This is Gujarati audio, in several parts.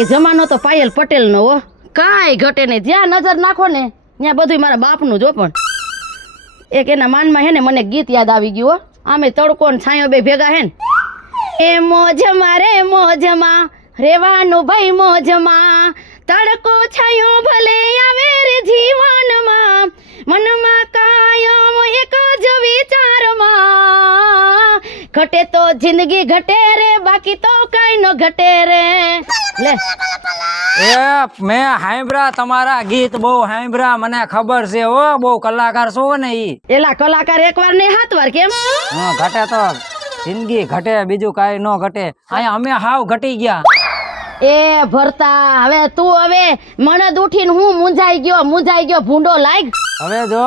બાકી જમાનો તો પાયલ પટેલ નો હો, કાંઈ ઘટે નહીં. જ્યાં નજર નાખો ને ત્યાં બધું મારા બાપનું જો. પણ એક એના માનમાં હે ને મને ગીત યાદ આવી ગયું હો. આમે તડકો ને છાંયો બે ભેગા હે ને. એ મોજમાં રે મોજમાં રેવાનું ભાઈ મોજમાં, તડકો છાંયો ભલે આવે રે જીવનમાં, મનમાં કાયમ એક જ વિચારમાં, ઘટે તો જિંદગી ઘટે રે, બાકી તો કાઈ ન ઘટે રે. લે એ મેં હાંભળ્યા તમારા ગીત, બહુ હાંભળ્યા, મને ખબર છે હો, બહુ કલાકાર છો ને ઈ. એલા કલાકાર એક વાર નહીં 7 વાર કેમ? હા ઘટે તો જિંદગી ઘટે, બીજું કાઈ ન ઘટે. અહીંયા અમે હાવ ઘટી ગયા. એ ભરતા હવે તું હવે મણદ ઉઠીને હું મૂંઝાઈ ગયો ભૂંડો લાગ. હવે જો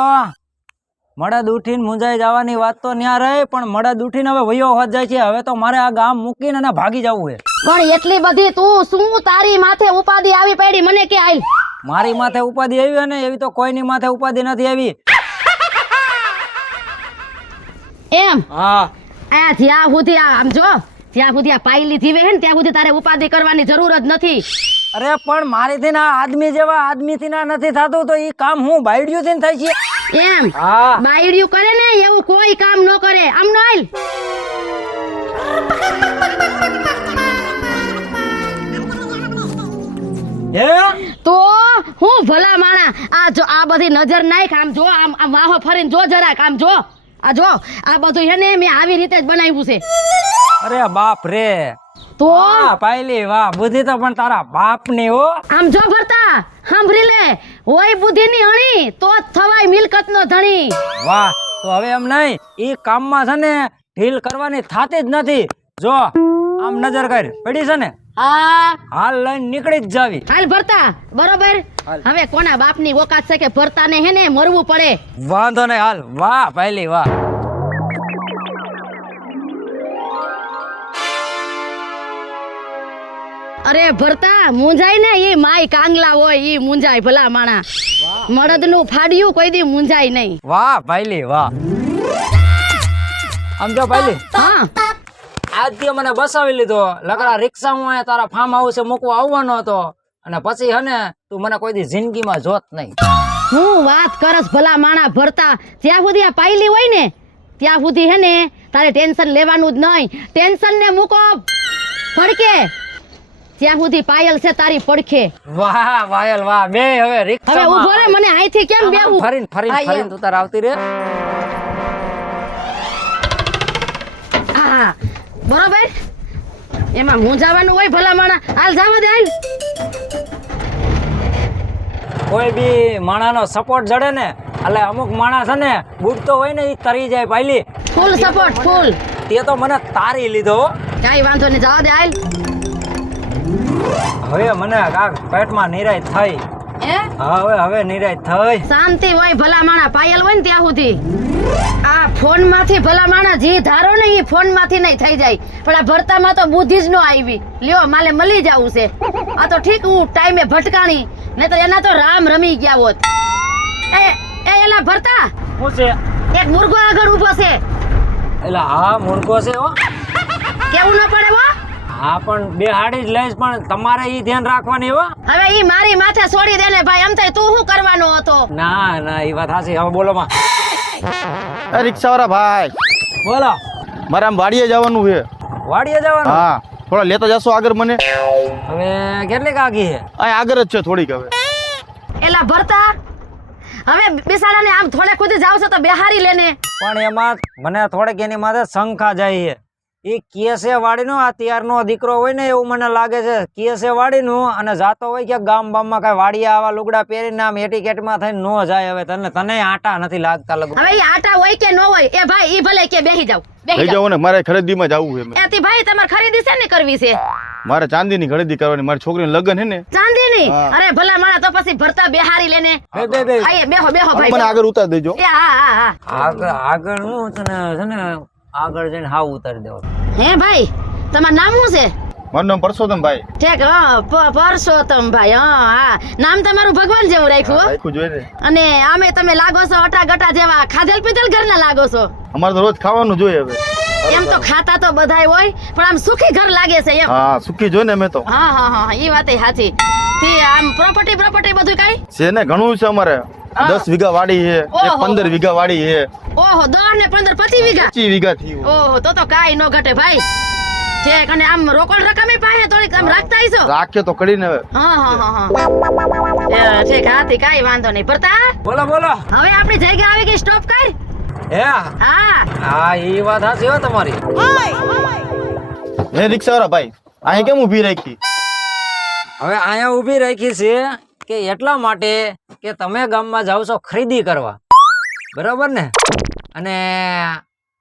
મળદ ઉઠીને મુંજાઈ જવાની વાત તો ન્યા રહે, પણ મળદ ઉઠીને હવે વયો હોત જાય છે. હવે તો મારે આ ગામ મૂકીને અને ભાગી જવું છે. પણ એટલી બધી તું શું તારી માથે ઉપાધિ આવી પડી મને કે આઈ? મારી માથે ઉપાધિ આવી ને એવી તો કોઈની માથે ઉપાધિ નથી આવી. એમ હા આ જ્યાં સુધી આમ જો, જ્યાં સુધી આ પાયલી થીવે હે ને ત્યાં સુધી તારે ઉપાધિ કરવાની જરૂર જ નથી. અરે પણ મારીથી ના આદમી જેવા આદમીથી ના નથી થતું, તો ઈ કામ હું બાયડિયું થી થાય છે. એમ હા બાયડિયું કરે ને એવું કોઈ કામ ન કરે. આમ ન આઈલ તો હું ભલા માણા. આ જો આ બધી નજર નાખ, આમ જો, આમ વાહો ફરીને જો જરાક, આમ જો, આ જો, આ બધું હે ને મેં આવી રીતે જ બનાવ્યું છે. અરે બાપ રે, તો વાહ પાયલી વાહ, બુદ્ધિ તો પણ તારા બાપ ની હો. આમ જો ભરતા સાંભળી લે, હોય બુદ્ધિ ની હણી તો જ થવાય મિલકત નો ધણી. વાહ તો હવે એમ નહીં, ઈ કામમાં છે ને ઢીલ કરવાની થાતી જ નથી. જો આમ નજર કર પડી છે ને, હા હાલ લઈને નીકળી જ જાવી. હાલ ભરતા બરોબર. હવે કોના બાપની ઓકાત છે કે ભરતાને હે ને મરવું પડે? વાંધો નહીં, હાલ. વાહ પાયલી વાહ. અરે ભરતા મુંજાય ને ઈ માય કાંગલા હોય, ઈ મુંજાય ભલા માણા. મરદ નું ફાડ્યું કોઈ દી મુંજાય નહીં. વાહ પાયલી વાહ. આમ જો પાયલી, હા આજથી મને બસાવી લીધો. લગડા રિક્ષા હું અહીંયા તારા ફાર્મ હાઉસે મૂકવા આવવાનો હતો, અને પછી હે ને તું મને કોઈ દી જિંદગીમાં જોત નહીં. હું વાત કરસ ભલા માણા ભરતા. જ્યાં સુધી આ પાયલી હોય ને ત્યાં સુધી હે ને તારે ટેન્શન લેવાનું જ નહીં. ટેન્શન ને મૂકો પડકે, ત્યાં સુધી પાયલ છે તારી પડખે. વાહ પાયલ વાહ. બે હવે હવે રિક્ષા ઉભો રે, મને અહીંથી કેમ બેવું? ફરીને ફરીને તું તાર આવતી રે. હા બરોબર, એમાં મૂંઝાવાનું હોય ભલા માણા. હાલ જાવા દે, હાલ. કોઈ બી માણાનો સપોર્ટ જડે ને, એટલે અમુક માણસ છે ને બુડતો હોય ને ઈ તરી જાય પાયલી. ફૂલ સપોર્ટ ફૂલ. તે તો મને તારી લીધો. કાઈ વાંધો નહીં, જાવા દે, હાલ. હવે મને કાક પેટમાં નિરાય થઈ. હવે નિરાય થઈ. શાંતિ હોય ભલા માણા. પાયલ હોય ને ત્યાં સુધી આ ફોન માંથી ભલા માણા જી ધારો ને ઈ ફોન માંથી નહીં થઈ જાય. પણ આ ભરતામાં તો બુદ્ધિ જ ન આવી. લ્યો માલે મળી જાવું છે. આ તો ઠીક હું ટાઈમે ભટકાણી, ને તો એના તો રામ રમી ગયા હોત. એ એલા ભરતા, શું છે? એક મુર્ગો આગળ ઊભો છે. એટલે હા મુર્ગો છે હો. કેવું ન પડે હો. હા પણ બે હાડી જ લઈશ, પણ તમારે ઈ ધ્યાન રાખવાની હો. હવે ઈ મારી માથે છોડી દે ને ભાઈ. એમ થાય તું શું કરવાનો હતો? ના ના ઈ વાત હાચી. હવે બોલો માં. રિક્ષા વાળા ભાઈ, બોલો. મારે આમ વાડીએ જવાનું છે. વાડીએ જવાનું? હા થોડા લેતા જશો આગળ મને? હવે કેટલી કાગી છે? અહીં આગળ જ છે થોડીક. હવે એલા ભરતા, હવે બિસાડાને આમ થોડે ખુદ જાવ છો તો બેહારી લેને. પણ એમાં મને થોડીક એની માથે શંકા જાય છે. એ કેસે વાડીનો આ ત્યારનો દીકરો હોય ને એવું મને લાગે છે. કેસે વાડીનું અને જાતો હોય કે ગામ બામમાં કઈ વાડીએ આવા લુગડા પહેરીને આમ એટીકેટમાં થઈને નો જાય. હવે તને આટા નથી લાગતા લગો. હવે ઈ આટા હોય કે ન હોય એ ભાઈ ઈ ભલે કે બેહી જાવ. લઈ જાવ ને, મારે ખરીદીમાં જવું છે. એથી ભાઈ તમારે ખરીદી છે ને કરવી છે? મારે ચાંદીની ખરીદી કરવાની. મારી છોકરીને લગ્ન છે ને. ચાંદીની? અરે ભલા માણા, તો પછી ભરતા બેહારી લેને. બે આયે બેહો ભાઈ. મને આગળ ઉતાર દેજો. એ હા. આગળ હું તને છે ને આગળ જઈને હાવ ઉતારી દેવો. હે ભાઈ, તમારું નામ શું છે? મારું નામ પરસોત્તમભાઈ. ઠીક, પરસોત્તમભાઈ. હા, નામ તમારું ભગવાન જેવું રાખ્યું હો. રાખ્યું જોઈએ ને. અને આમે તમે લાગો છો અટા ગટા જેવા ખાધેલ પીધેલ ઘરના લાગો છો. અમારે તો રોજ ખાવાનું જોઈએ. હવે એમ તો ખાતા તો બધાય હોય પણ આમ સુખી ઘર લાગે છે એમ. હા સુખી જો ને મેં તો હા હા હા ઈ વાત સાચી. તે આમ પ્રોપર્ટી બધું કાઈ? છે ને ઘણું છે અમારે 10 વીઘા વાડી છે, એક ઓહો. 15 વીઘા વાડી છે, ઓહો 10 ને 15 25 વીઘા. 25 વીઘા થયું. ઓહો તો કાઈ નો ઘટે ભાઈ. ઠીક અને આમ રોકડ રકમે પાસે થોડીક આમ રાખતા હશો? રાખ્યો તો કરીને હવે. હા હા હા હા ઠીક હાથી કાઈ વાંધો નહીં. ભરતા બોલો બોલો. હવે આપણી જગ્યા આવી ગઈ સ્ટોપ કર. હે હા હા એ વાત સાચી હો તમારી. હે રિક્ષાવાળા ભાઈ અહીં કેમ ઊભી રાખી? હવે અહીંયા ઊભી રાખી છે કે એટલા માટે કે તમે ગામમાં જાવ છો ખરીદી કરવા, બરાબર ને? અને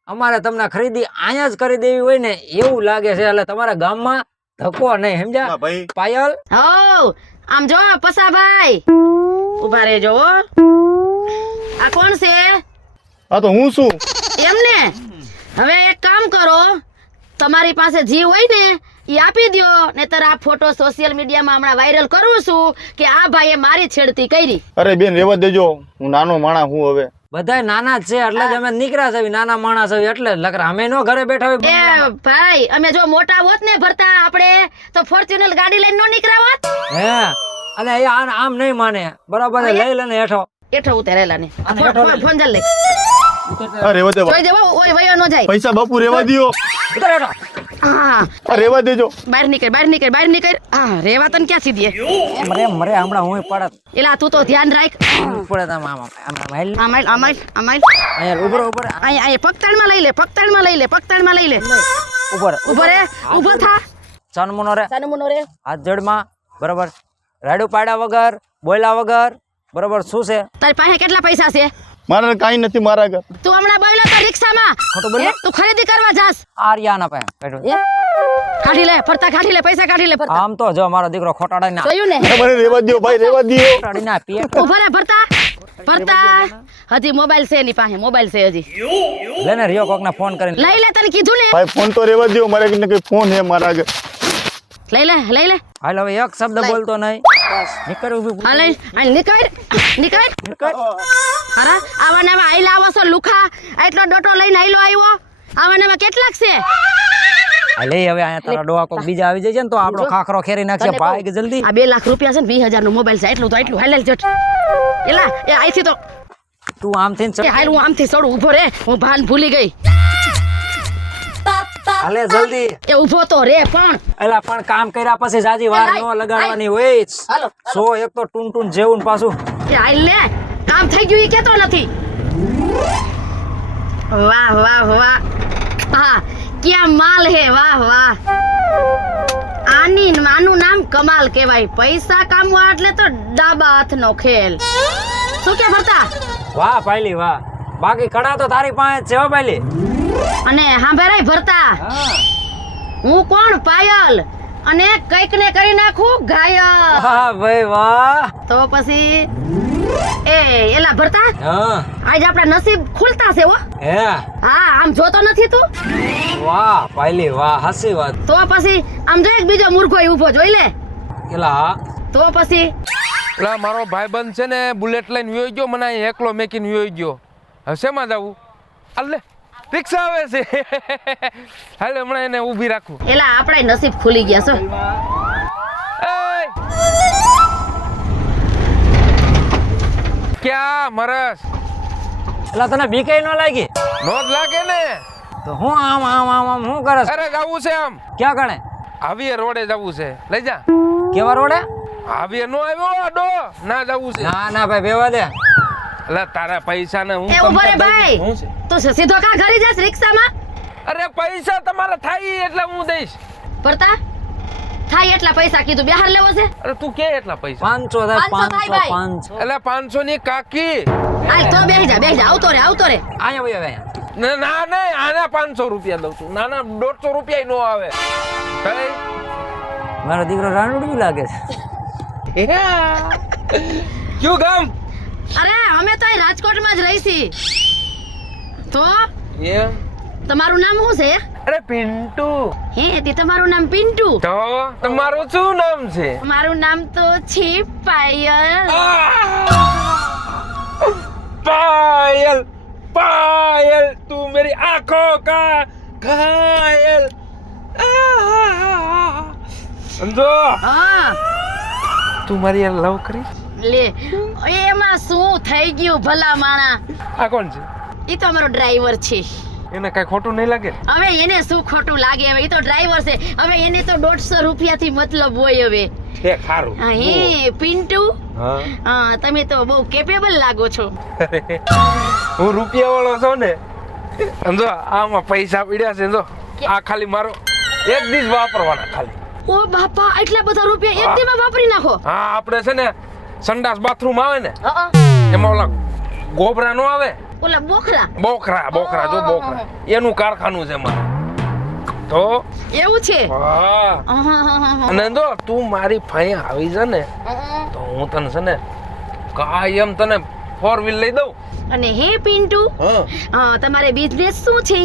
અમારે તમને ખરીદી અહીંયા જ કરી દેવી હોય ને એવું લાગે છે, એટલે તમારા ગામમાં ધક્કો નહીં, સમજ્યા? હા ભાઈ પાયલ હો આમ જો પસાભાઈ ઉભા રહેજો હો. આ કોણ છે? હા તો હું શું? એમને હવે એક કામ કરો, તમારી પાસે જીવ હોય ને ઈ આપી દ્યો, નહીતર આ ફોટો સોશિયલ મીડિયામાં હમણાં વાયરલ કરું છું કે આ ભાઈએ મારી છેડતી કરી. અરે બેન રેવા દેજો, હું નાનો માણસ હું હવે. બધાય નાના જ છે એટલે જ અમે નીકળ્યા છે, નાના માણસ છે એટલે જ લકરા અમે નો ઘરે બેઠા હોય. એ ભાઈ અમે જો મોટા હોત ને ભરતા આપણે તો ફોર્ચ્યુનર ગાડી લઈને નો નીકળ્યા હોત. હે અને એ આમ નહીં માને, બરાબર છે? લઈ લેને હેઠો. એઠો ઉતરેલા ને ફોન જલ લે અરે રેવા દે જોઈ દેવો ઓય વયો નો જાય. પૈસા બાપુ રેવા દ્યો. ઉતર હેઠો. હા આ રેવા દેજો. બહાર નીકળ. હા રેવા તને ક્યાં સીધી મરે હમણાં હું પડત એલા તું તો ધ્યાન રાખ. પડે આમ આમ આમ અમાય અહીંયા ઉભરો ઉપર અહીંયા પગતાળમાં લઈ લે ઉપર ઉભો રે ઉભો થા. ચનમુનો રે સાનુમુનો રે હાથ જડમાં, બરાબર? રાડું પાડ્યા વગર, બોલ્યા વગર, બરાબર? શું છે તારી પાસે કેટલા પૈસા છે? મારે કાઈ નથી મારા ઘર. તું હમણાં બોલ્યો તો રિક્ષામાં ખોટું બોલ્યો? તું ખરીદી કરવા જાસ. આર્યાના પાસે બેઠો. કાઢી લે ફરતા કાઢી લે પૈસા કાઢી લે ફરતા. આમ તો જો મારો દીકરો ખોટાડાઈ ના જોયું ને મને રેવા દ્યો ભાઈ, રેવા દ્યો. ખોટાડી ના પેટ ઉભો રે ફરતા હજી મોબાઈલ છે એની પાસે, મોબાઈલ છે હજી. લેને રિયો કોક ને ફોન કરીને લઈ લે તને કીધું ને. ભાઈ ફોન તો રેવા દ્યો, મારે કઈ ફોન હે મારા ઘર. લઈ લે હાલ હવે એક શબ્દ બોલતો નહીં. નીકળ ઊભી હા લઈ આ નીકળ નીકળ. અરે આવા નવા આઈલા આવો છો લુખા, એટલો ડોટો લઈને આઈલો આવ્યો. આવા નવા કેટલાક છે? આ લે હવે અહીંયા તારા ડોહા કોક બીજા આવી જાય છે ને તો આપણો ખાખરો ખેરી નાખશે. ભાઈ કે જલ્દી. આ 2 લાખ રૂપિયા છે ને 20,000 નો મોબાઈલ છે, એટલું હાલ જટ. એલા એ આઈથી તો તું આમથી ને એ હાલ હું આમથી સડું. ઊભો રે હું ભાન ભૂલી ગઈ. હાલે જલ્દી. એ ઊભો તો રે પણ એલા પણ કામ કર્યા પછી જાજી વાર નો લગાડવાની હોય. હાલો સો એક તો ટૂન જેવું ને પાછું. એ હાલ લે કામ થઈ ગયું એ કેતો નથી. વાહ હા ક્યાં માલ હે, વાહ આનું નામ કમાલ કેવાય. પૈસા કામવા એટલે તો ડાબા હાથનો ખેલ. શું કે ભરતા? વાહ પાયલી વાહ. બાકી કડા તો તારી પાસે જ છે હો પાયલી. અને હાંભેરાય ભરતા, હું કોણ? પાયલ. અને કઈક ને કરી નાખું ઘાયલ. વાહ ભાઈ વાહ. તો પછી એલા ભરતા હા આજ આપડા નસીબ ખુલતા છે હો. હે હા આમ જોતો નથી તું? વાહ પાયલી વાહ, હાસી વાત. તો પછી આમ જો એક બીજો મૂર્ખો ઊભો જોઈ લે. એલા હા તો પછી પેલા મારો ભાઈબંધ છે ને બુલેટ લઈને વ્યોઈ ગયો, મને અહીં એકલો મેકીને વ્યોઈ ગયો. હવે શેમાં જવું? અલ્લે રિક્ષા આવે છે. હાલે હમણાં એને ઊભી રાખું. એલા આપડા નસીબ ખુલી ગયા છો. એય! ક્યાં મરસ? એલા તને બીકે ન લાગી? નો જ લાગે ને. તો હું આમ શું કરે? અરે જવું છે આમ. ક્યાં ગણે? આવીએ રોડે જવું છે, લઈ જા. કેવા રોડે? આવીએ નો આવ્યો અડો ના જવું છે. ના ભાઈ બેવા દે. એટલે તારા પૈસા ને હું એ ઉભો રે તમને દઈ ભાઈ. દઈશ. શું છે? તું સીધો કા ઘરે જાસ રિક્ષામાં? અરે પૈસા તમારા થાય એટલે હું દઈશ. ભરતા થાય એટલા પૈસા કીધું બિહાર લેવો છે. અરે તું કે એટલા પૈસા? 500 થાય 500 થાય 500. એટલે 500 ની કાકી. હાલ તો બેહી જા આવતો રે અહીંયા ભાઈ અહીંયા. ના નહીં આના 500 રૂપિયા દઉં છું. નાના 150 રૂપિયા નો આવે. કઈ મારો દીકરો રાણુડી લાગે છે. ક્યું ગામ? અરે અમે તો અહીં રાજકોટમાં જ રહી છી. તો એમ? તમારું નામ શું છે? અરે પિન્ટુ. હે તે તમારું નામ પિન્ટુ? તો તમારું શું નામ છે? મારું નામ તો છે પાયલ. पायल पायल तू मेरी आंखों का ઘાયલ સમજો હા તું મારી યાર લવ કરી લે એમાં શું થઈ ગયું ભલા માણા? આ કોણ છે ઈ તો અમારો ડ્રાઈવર છે. એને કઈ ખોટું નહીં લાગે હવે એને શું ખોટું લાગે? હવે ઈ તો ડ્રાઈવર છે. હવે એને તો 150 રૂપિયાથી મતલબ હોય. હવે હે ખારું હા હે પિન્ટુ, હા હા તમે તો બહુ કેપેબલ લાગો છો. હું રૂપિયા વાળો છું ને સમજો આમાં પૈસા પડ્યા છે જો આ ખાલી મારો એક દિવસ વાપરવાના ખાલી. ઓ બાપા એટલા બધા રૂપિયા એક દીમાં વાપરી નાખો? હા આપણે છે ને સંડાસ બાથરૂમ આવે ને હા એમાં ઓલા ગોબરા નો આવે ઓલા બોખરા બોખરા જો બોખરા એનું કારખાનું છે મારે તો એવું છે? હા આહાહાહા. અને જો તું મારી ભાઈ આવી જા ને તો હું તને છે ને કાયમ તને 4 વ્હીલ લઈ દઉં. અને હે પિન્ટુ, તમારે બિઝનેસ શું છે?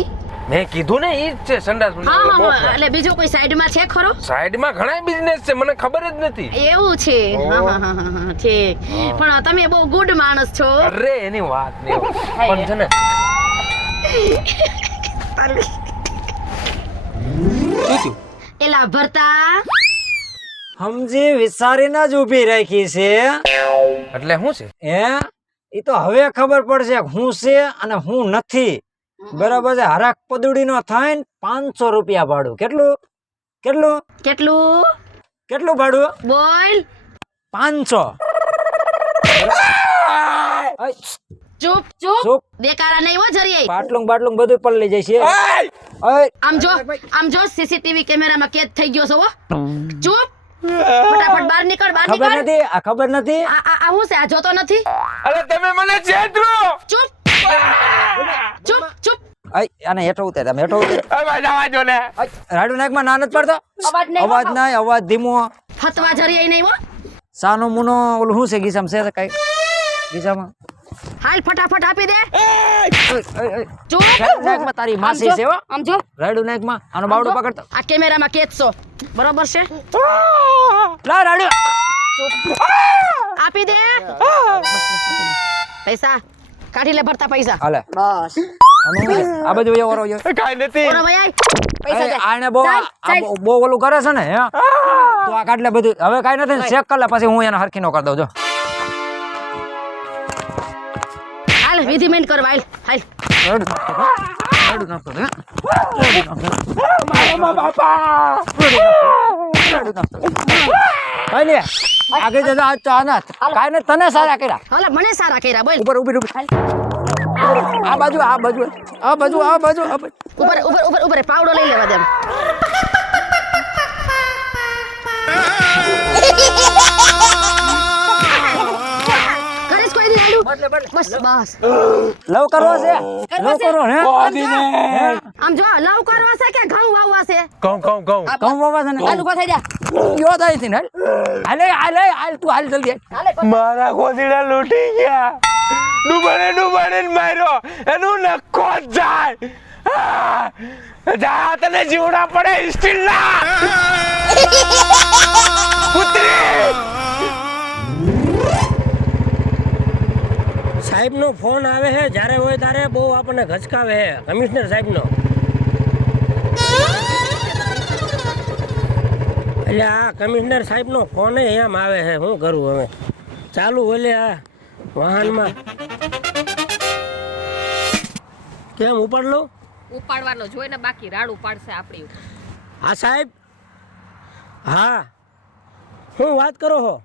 મેં કીધું ને ઈ જ છે સંડાસ હા એટલે બીજો કોઈ સાઈડમાં છે ખરો? સાઈડમાં ઘણા બિઝનેસ છે મને ખબર જ નથી. એવું છે? હા ઠીક. પણ તમે બહુ ગુડ માણસ છો. અરે એની વાત નહીં પણ છે ને શું થયું? એલા ભરતા સમજી વિચારીને જ ઊભી રાખી છે. એટલે શું છે? હે ઈ તો હવે ખબર પડશે કે હું છે અને હું નથી. બરાબર છે. હરાક પદુડી નો થાય ને 500 રૂપિયા ભાડું. કેટલું કેટલું કેટલું કેટલું ભાડું? બોલ. 500. ચૂપ ચૂપ. ચૂપ. દેકારા નહીં હો જરીએ. બાટલું બાટલું બધું પલળી જાય છે. ઓય, આમ જો સીસીટીવી કેમેરામાં કેદ થઈ ગયો છો. ચૂપ. ફટાફટ બહાર નીકળ બહાર ખબર નીકળ. નથી આ ખબર નથી. આ હું છે? આ જોતો નથી? અરે તમે મને છેતરો. ચૂપ ચૂપ ચૂપ. ઓય, આને હેઠો ઉતાર. તમે હેઠો ઉતાર. અરે જવા દો ને. રાડુ નાકમાં ના નથી પડતો. અવાજ નહીં. અવાજ નહીં. અવાજ ધીમો. ફતવા જરીએ નહીં હો. સાનો મુનો ઓલું શું છે ગીસામાં છે કઈ ગીસામાં? હાલ ફટાફટ આપી દે. ઓય, ઓય, ઓય. ચૂપ. રાડુ નાકમાં તારી માસી છે હો. આમ જો. રાડુ નાકમાં આનો બાવડો પકડતો. આ કેમેરામાં કેદ છો. બરોબર છે? લા રાડુ. આપી દે. પૈસા કાઢી લે ભરતા પૈસા. હાલે. બસ. આ બધું વયો વરો વયો. કાઈ નથી. ઓરો ભાઈ પૈસા દે. આને બહુ બહુ ઓલું કરે છે ને હે તો આ કાઢ લે બધું. હવે કાઈ નથી ચેક કર લે પછી હું એને હરખી નો કરી દઉં જો. હાલ વિધિ મેન કરવા હાલ. રાડુ નાખતો હે. બાપા કાઈ લે આગળ જતા આજ તો આના કાઈ ને તને સારા કર્યા. હાલ મને સારા કર્યા બોલ. ઉપર ઊભી ઊભી. આ બાજુ આ બાજુ આ બાજુ આ બાજુ આ બાજુ. ઉપર ઉપર ઉપર ઉપર પાવડો લઈ લેવા દે. કરીશ કોઈ દી હાલું? બસ બસ. લવ કરવો છે. લવ કરો હે. આમ જો લવ કરવા છે કે ઘઉં વાવવા છે? કહું કમ બાબા છે ને હાલ ઉભા થઈ જા. યો થાય છે ને હાલે હાલે હાલ તું હાલ જલ્દી. મારા ગોદીડા લૂટી ગયા. ડૂબાડે માર્યો એનું નખો જાય. જા તને જીવડા પડે સ્ટીલ ના પુત્રી. સાહેબનો ફોન આવે છે જ્યારે હોય ત્યારે બહુ આપણને ઘચકાવે છે કમિશનર સાહેબનો. એટલે આ કમિશનર સાહેબનો ફોન એમ આવે છે શું કરું હવે? ચાલુ ઓલે આ વાહનમાં કેમ ઉપાડ લો? ઉપાડવાનો જોઈને બાકી રાડ ઉપાડશે આપણી ઉપર. હા સાહેબ. હા હું વાત કરો છો?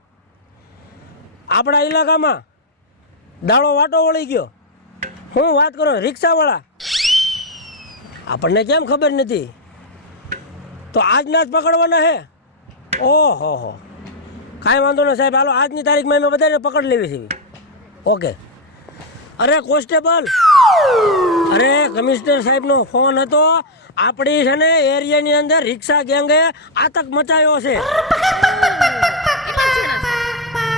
આપણા ઇલાકામાં દાડો વાટો વળી ગયો. હું વાત કરો રિક્ષાવાળા? આપણને કેમ ખબર નથી? તો આજના જ પકડવાના છે? ઓહો હો. કાંઈ વાંધો નહીં સાહેબ. હાલો આજની તારીખમાં અમે બધાને પકડ લેવી છે. ઓકે. અરે કોન્સ્ટેબલ, અરે કમિશનર સાહેબનો ફોન હતો. આપણી છે ને એરિયાની અંદર રિક્ષા ગેંગે આતંક મચાયો છે.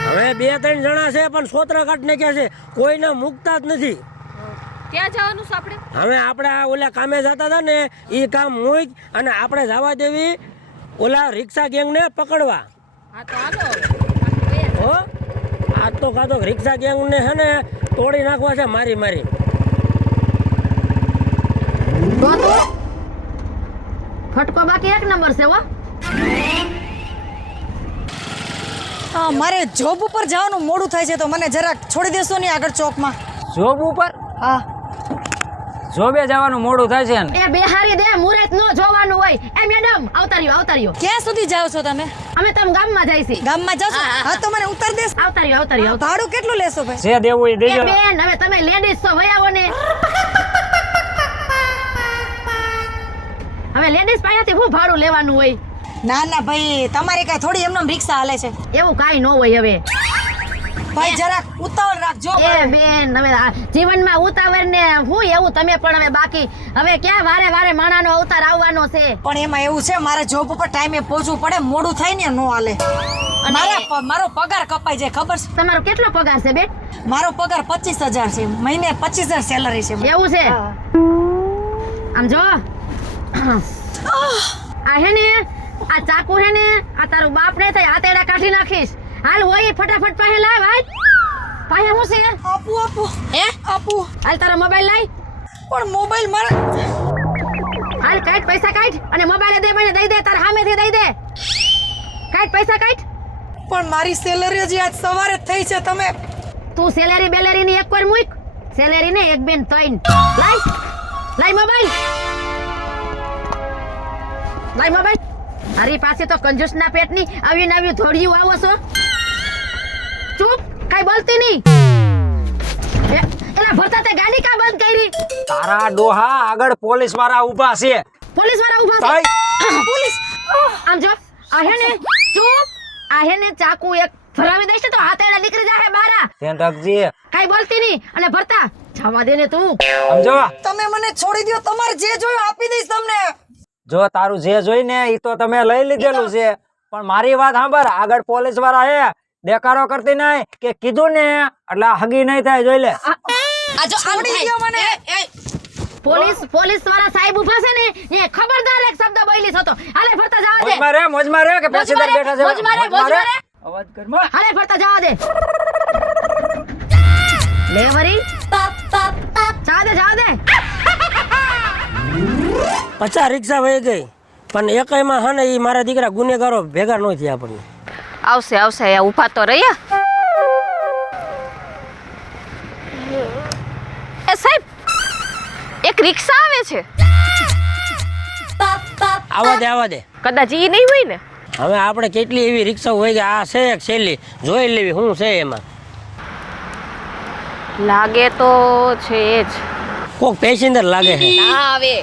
હવે 2-3 જણા છે પણ સોતરા કાઢ નાખ્યા છે. કોઈને મુકતા જ નથી. ક્યાં જવાનું છે આપણે? હવે આપણે આ ઓલા કામે જતા હતા ને એ કામ મૂક અને આપણે જવા દેવી ઓલા રિક્ષા ગેંગને પકડવા. હા તો હાલો. હો આજ તો કાતો રિક્ષા ગેંગને છે ને તોડી નાખવા છે મારી મારી. ફટકો બાકી એક નંબર છે હો. મારે જોબ ઉપર જવાનું મોડું થાય છે તો મને જરાક છોડી દેશો નહીં આગળ ચોકમાં. જોબ ઉપર હા જોબે જવાનું મોડું થાય છે ને એ બેહારી દે, મુરત નો જોવાનું હોય. એ મેડમ આવતા રહ્યો. ક્યાં સુધી જાઓ છો તમે? અમે તમ ગામમાં જાય છે. ગામમાં જાઓ છો? હા, હા, હા તો મને ઉતાર દેશ. આવતા રહ્યો. ભાડું કેટલું લેશો ભાઈ? જે દેવું એ એ દેજો. બેન હવે તમે લેડીઝ છો વયાવો ને. હવે લેડીઝ પાસેથી શું ભાડું લેવાનું હોય? ના ના ભાઈ તમારે કઈ થોડી એમનો રિક્ષા હાલે છે. એવું કાઈ ન હોય હવે. ભાઈ જરાક ઉતાવળ રાખજો. એ બેન હવે આ જીવનમાં ઉતાવળ ને હું એવું તમે પણ હવે બાકી હવે ક્યાં વારે વારે માણાનો અવતાર આવવાનો છે. પણ એમાં એવું છે મારે જોબ ઉપર ટાઈમે પહોંચવું પડે, મોડું થાય ને નો હાલે. મારો પગાર કપાઈ જાય ખબર છે? તમારો કેટલો પગાર છે બેન? મારો પગાર 25,000 છે, મહિને 25,000 સેલરી છે. એવું છે? આમ જો આ હે ને આ ચાકુ હે ને આ તારું બાપ ને થાય આતેડા કાઢી નાખીશ. હાલ હોય ફટાફટ પાસે લાવ. હાલ પાસે હું છે? આપું હે આપું. હાલ તારો મોબાઈલ લાય. પણ મોબાઈલ મારા હાલ કાઢ પૈસા કાઢ અને મોબાઈલ દે મને દઈ દે. તાર સામેથી દઈ દે. કાઢ પૈસા કાઢ. પણ મારી સેલરી હજી આજ સવારે જ થઈ છે. તમે તું સેલેરી બેલેરી ની એક વાર મૂક. સેલેરી ને એક બેન ત્રણ. લાય મોબાઈલ. મારી પાસે તો કંજૂસ ના પેટની આવ્યું ધોડિયું આવો છો. ચૂપ, કઈ બોલતી નહીં. એલા ભરતા તે ગાડી કા બંધ કરી? તારા ડોહા આગળ પોલીસ વાળા ઊભા છે. પોલીસ વાળા ઊભા છે. પોલીસ આમ જો આ હે ને ચૂપ. આ હે ને ચાકુ એક ફરાવી દઈશ તો હાથેડા નીકળી જાહે બારા. ધ્યાન રાખજે. કઈ બોલતી નહીં. અને ભરતા જવા દે ને તું. સમજો તમે મને છોડી દો. તમારે જે જોયું આપી દઈશ તમને. જો તારું જે જોઈ ને એ તો તમે લઈ લીધેલું છે, પણ મારી વાત સાંભળ. આગળ પોલીસ વાળા હે દેખાડો કરતી નહીં કે કીધું ને એટલે હગી નહીં થાય. જોઈ લે. આ જો છોડી દો મને. પોલીસ વાળા સાહેબ ઊભા છે ને એ ખબરદાર એક શબ્દ બોલીશ હતો. હાલે ફરતા જવા દે. મોજમાં રે કે પેસીદાર બેઠા છે. મોજમાં રે. અવાજ કર માં. હાલે ફરતા જવા દે. લે વરી જવા દે. 50 રિક્ષા વહી ગઈ પણ એકયમાં હા ને એ મારા દીકરા ગુનેગારો ભેગા ન થયા આપણને. આવશે આ ઊભા તો રહ્યા. એ સાહેબ એક રિક્ષા આવે છે. આવા દે કદાચ ઈ નહીં હોય ને. હવે આપણે કેટલી એવી રિક્ષા હોય કે આ છે એક છેલ્લી જોઈ લેવી શું છે એમાં. લાગે તો છે જ. કોક પેસેન્જર લાગે છે. ના આવે.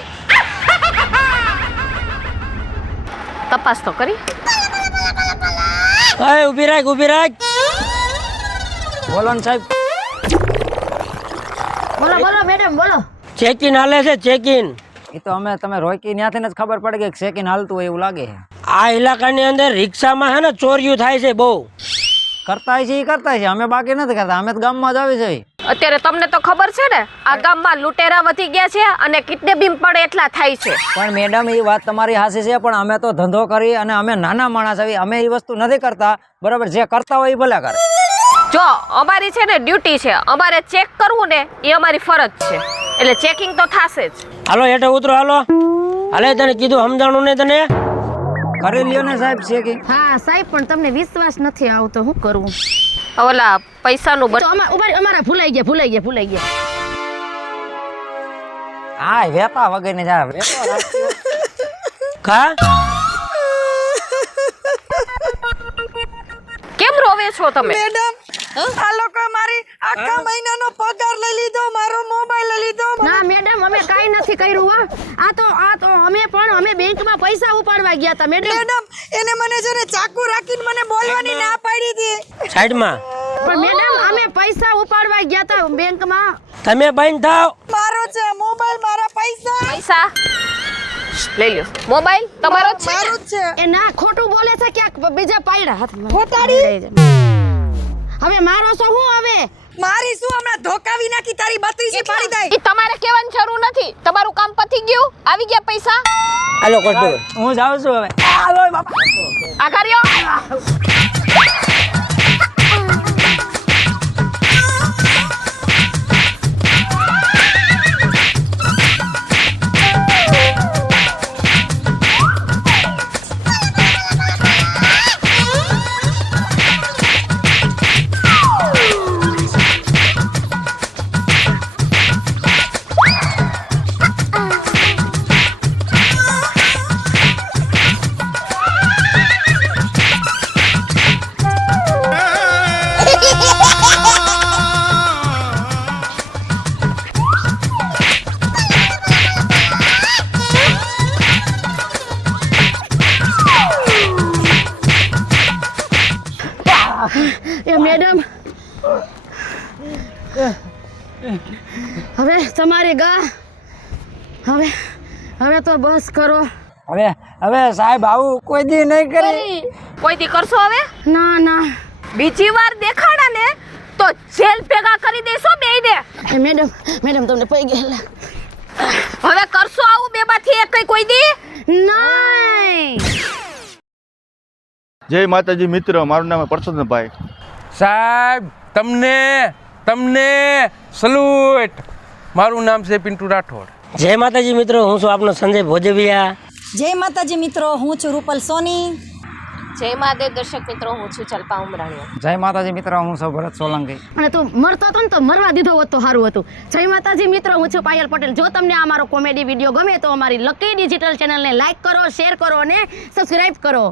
તપાસ તો કરી. એ ઊભી રાખ. બોલો ને સાહેબ. બોલો મેડમ બોલો. ચેકિન હાલે છે ચેકિન. એ તો તમે રોકી ત્યાંથી જ ખબર પડે કે સેકિન હાલતું હોય એવું લાગે છે. આ ઇલાકાની અંદર રિક્ષામાં હે ને ચોરીઓ થાય છે બહુ. કરતા છે અમે બાકી નથી કરતા. અમે તો ગામમાં જ આવી છે. અત્યારે તમને તો ખબર છે ને આ ગામમાં લૂંટેરા વધી ગયા છે અને કિડનેપિંગ પણ એટલા થાય છે. પણ મેડમ એ વાત તમારી હાસી છે, પણ અમે તો ધંધો કરી અને અમે નાના માણસ આવી. અમે એ વસ્તુ નથી કરતા. બરાબર, જે કરતા હોય એ ભલે કરે. જો અમારી છે ને ડ્યુટી છે, અમારે ચેક કરવું ને એ અમારી ફરજ છે, એટલે ચેકિંગ તો થશે જ. હાલો હેઠે ઉતરો. હાલે તને કીધું સમજાણું ને તને. કરી લ્યો ને સાહેબ ચેકિંગ. હા સાહેબ પણ તમને વિશ્વાસ નથી આવતો. શું કરવું? ઓલા પૈસાનું તો અમારા ભૂલાઈ ગયા. હા વેતા વગર ને જા. કા કેમ રોવે છો તમે? મેડમ આ લોકો મારી આખા મહિનાનો પગાર લઈ લીધો, મારો મોબાઈલ લઈ લીધો. ના મેડમ અમે કાઈ નથી કર્યું. આ તો અમે બેંકમાં પૈસા ઉપાડવા ગયા હતા મેડમ. એને મને છે ને ચાકુ રાખીને મને બોલવાની ના પાડી હતી. સાઈડમાં. પણ મેડમ અમે પૈસા ઉપાડવા ગયા હતા બેંકમાં. તમે બંધ થાવ. મારો છે મોબાઈલ, મારા પૈસા લઈ લ્યો. મોબાઈલ તમારો જ છે? મારો જ છે. એ ના ખોટું બોલે છે ક્યાંક બીજા પાડ્યા હાથમાં. ખોટાડી. હવે મારો શું હવે? મારી શું હમણાં ધોકાવી નાખી તારી 32 પાડી દઈ. ઈ તમારે કહેવાની જરૂર નથી. તમારું કામ પતી ગયું. આવી ગયા પૈસા. હાલો કરતો. હું જાઉં છું હવે. હાલો બાપા. આઘા રહ્યો. મારી ગા હવે હવે તો બસ કરો. હવે હવે સાહેબ આવું કોઈ દી નહીં કરી. કોઈ દી કરશો હવે? ના ના બીજી વાર દેખાડા ને તો જેલ ભેગા કરી દેશો બેયને. એ મેડમ મેડમ તમને પડી ગયેલા. હવે કરશો આવું બેમાંથી એક કોઈ દી? નહીં. જય માતાજી મિત્ર, મારું નામ પરસોત્તમભાઈ. સાહેબ તમને સલ્યુટ. મારું નામ છે પિન્ટુ રાઠોડ. જય માતાજી મિત્રો, હું છું આપનો સંજય ભોજવિયા. જય માતાજી મિત્રો, હું છું રૂપલ સોની. જય મહાદેવ દર્શક મિત્રો, હું છું ચલ્પા ઉમરાણીયા. જય માતાજી મિત્રો, હું છું ભરત સોલંકી. અને તું મરતો હતો ને તો મરવા દીધો હોત તો સારું હતું. જય માતાજી મિત્રો, હું છું પાયલ પટેલ. જો તમને આ મારો કોમેડી વિડીયો ગમે તો અમારી લકી ડિજિટલ ચેનલને લાઈક કરો, શેર કરો અને સબસ્ક્રાઇબ કરો.